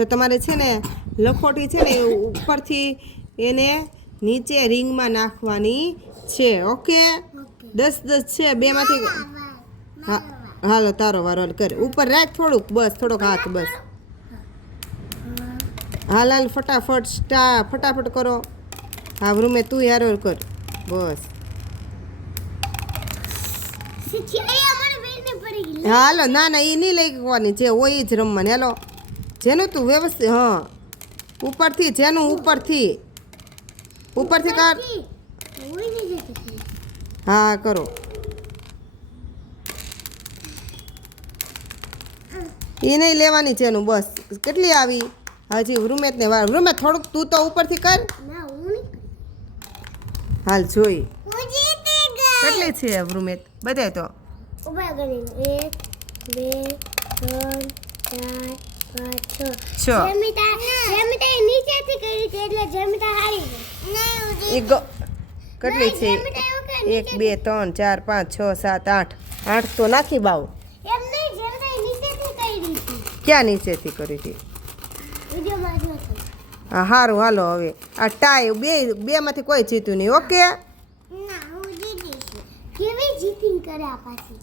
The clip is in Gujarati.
જો તમારે છે ને લખોટી છે ને ઉપરથી એને નીચે રિંગમાં નાખવાની છે. ઓકે 10 છે, બેમાંથી હા હાલો તારો વારો કર. ઉપર રાખ થોડુંક, બસ થોડોક હાથ, બસ હાલ હાલ ફટાફટ ફટાફટ કરો. હા રૂમે તું યાર કર બસ. હાલો ના ના એ નહીં લઈ જવાની, જે હોય એ જ રમવાની. હાલો જેનું તું વ્યવસ્થિત, હા ઉપરથી, જેનું ઉપરથી કર. હા કરો. એ નહીં લેવાની જેનું, બસ. કેટલી આવી હજી રૂમેત ને વાર. રૂમેત થોડુંક તું તો ઉપરથી કર. હાલ જોઈ કેટલી છે રૂમેત બધાય તો. 1 2 3 4 5 6. જેમિતા નીચેથી કરી છે એટલે જેમિતા હારી ગઈ. કેટલી છે? 1 2 3 4 5 6 7 8. 8 તો નાખી બાવ. એમ નહીં, જેમિતા નીચેથી કરી હતી. ક્યાં નીચેથી કરી હતી? વિડિયોમાં જો છે. હા સારું હાલો હવે આ ટાઈ બેમાંથી કોઈ જીત્યું નહીં. ઓકે ના હું જીતી છું. કેવી જીતિંગ કરે આ પાછી.